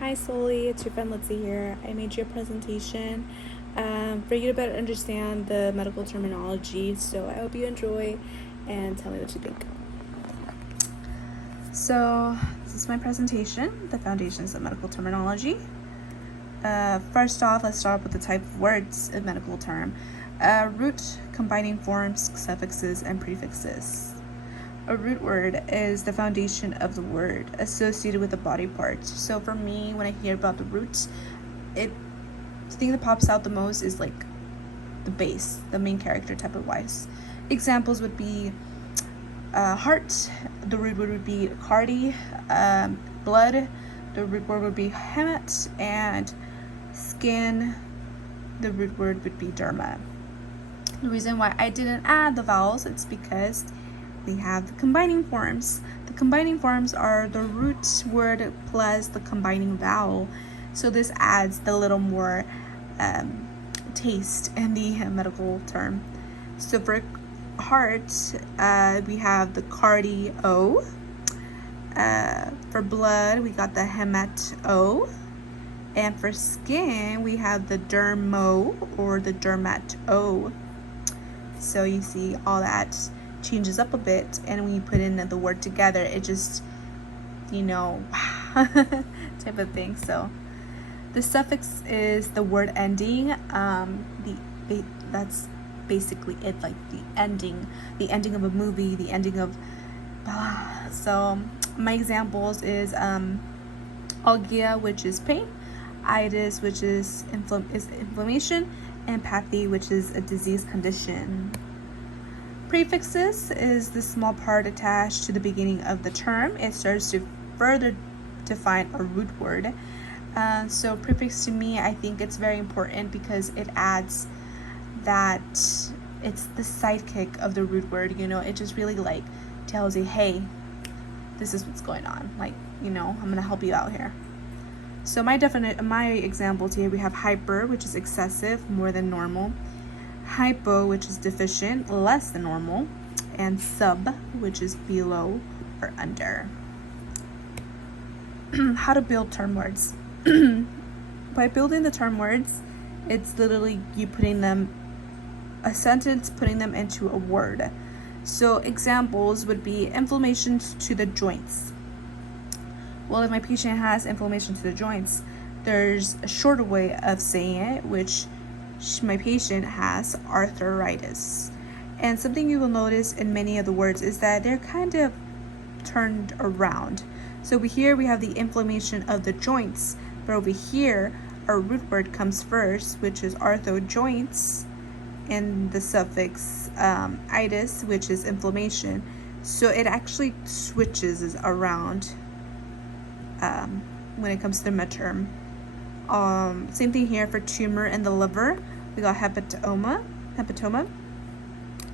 Hi Sully, it's your friend Litzy here. I made you a presentation for you to better understand the medical terminology, so I hope you enjoy and tell me what you think. So this is my presentation, the foundations of medical terminology. First off, let's start with the type of words of medical term. Root, combining forms, suffixes, and prefixes. A root word is the foundation of the word associated with the body part. So for me, when I hear about the roots, the thing that pops out the most is like the base, the main character type of wise. Examples would be heart, the root word would be cardi, blood, the root word would be hemat, and skin, the root word would be derma. The reason why I didn't add the vowels, it's because we have the combining forms. The combining forms are the root word plus the combining vowel. So this adds the little more taste in the medical term. So for heart, we have the cardi O. For blood, we got the hemat O. And for skin, we have the dermo or the dermat O. So you see all that changes up a bit, and when you put in the word together, it just, type of thing. So the suffix is the word ending. That's basically it, like the ending of a movie, the ending of so my examples is algia, which is pain, itis, which is inflammation, and pathy, which is a disease condition. Prefixes is the small part attached to the beginning of the term. It serves to further define a root word. So prefix, to me, I think it's very important because it adds that it's the sidekick of the root word. It just really like tells you, hey, this is what's going on. Like, I'm gonna help you out here. So my examples here, we have hyper, which is excessive, more than normal. Hypo, which is deficient, less than normal, and sub, which is below or under. How to build term words. By building the term words, it's literally you putting them, a sentence, putting them into a word. So examples would be inflammation to the joints. Well, if my patient has inflammation to the joints, there's a shorter way of saying it, which my patient has arthritis. And something you will notice in many of the words is that they're kind of turned around. So over here we have the inflammation of the joints, but over here our root word comes first, which is artho, joints, and the suffix itis, which is inflammation. So it actually switches around when it comes to the midterm. Same thing here for tumor in the liver. We got hepatoma.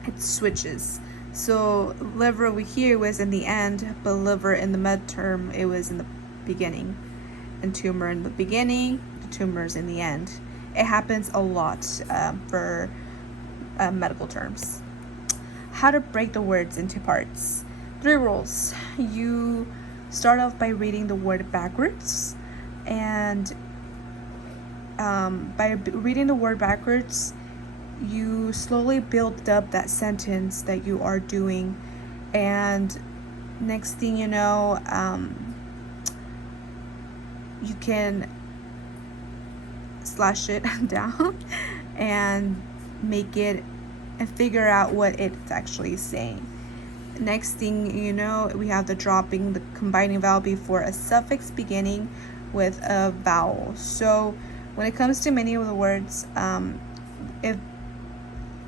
It switches. So liver over here was in the end, but liver in the midterm, it was in the beginning. And tumor in the beginning, the tumors in the end. It happens a lot for medical terms. How to break the words into parts. 3 rules. You start off by reading the word backwards, and by reading the word backwards, you slowly build up that sentence that you are doing, and next thing you know, you can slash it down and make it and figure out what it's actually saying. Next thing you know, we have the dropping, the combining vowel before a suffix beginning with a vowel. So when it comes to many of the words, if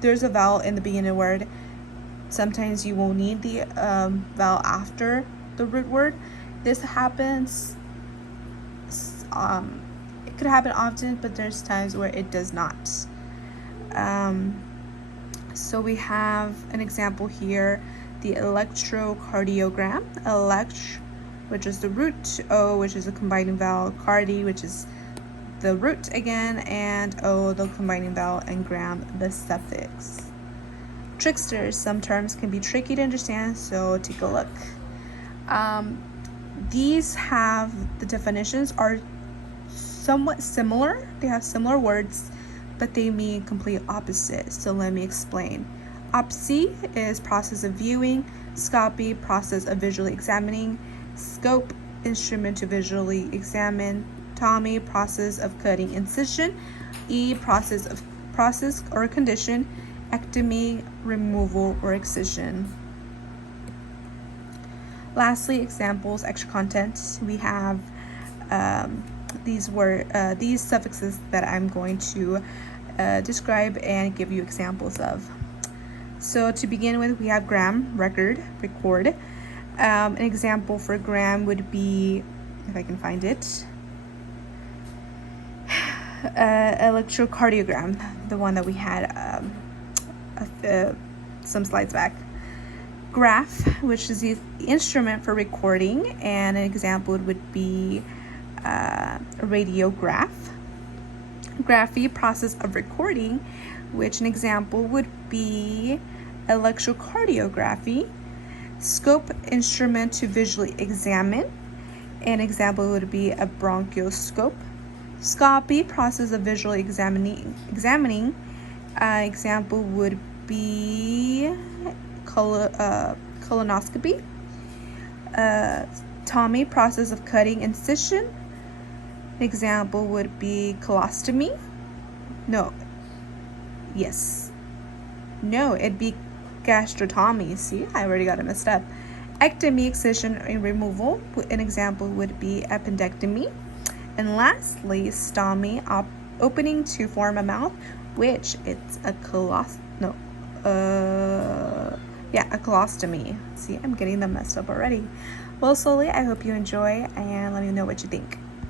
there's a vowel in the beginning of the word, sometimes you will need the vowel after the root word. This happens, it could happen often, but there's times where it does not. So we have an example here, the electrocardiogram. Which is the root, O, which is a combining vowel, cardi, which is the root again, and O, the combining vowel, and gram, the suffix. Tricksters. Some terms can be tricky to understand, so take a look. These have, the definitions are somewhat similar. They have similar words, but they mean complete opposite. So let me explain. Opsy is process of viewing, scopy, process of visually examining, scope, instrument to visually examine, tomy, process of cutting incision, process or condition, ectomy, removal or excision. Lastly, examples, extra content. We have these suffixes that I'm going to describe and give you examples of. So to begin with, we have gram, record, record. An example for gram would be, if I can find it, electrocardiogram, the one that we had some slides back. Graph, which is the instrument for recording, and an example would be a radiograph. Graphy, process of recording, which an example would be electrocardiography. Scope, instrument to visually examine. An example would be a bronchoscope. Scopy, process of visually examining. Example would be colonoscopy. Tomy, process of cutting incision. Example would be colostomy. It'd be gastrotomy. See, I already got it messed up. Ectomy, excision and removal. An example would be appendectomy. And lastly, stomy, opening to form a mouth, which it's a colostomy. See, I'm getting them messed up already. Well, Sully, I hope you enjoy, and let me know what you think.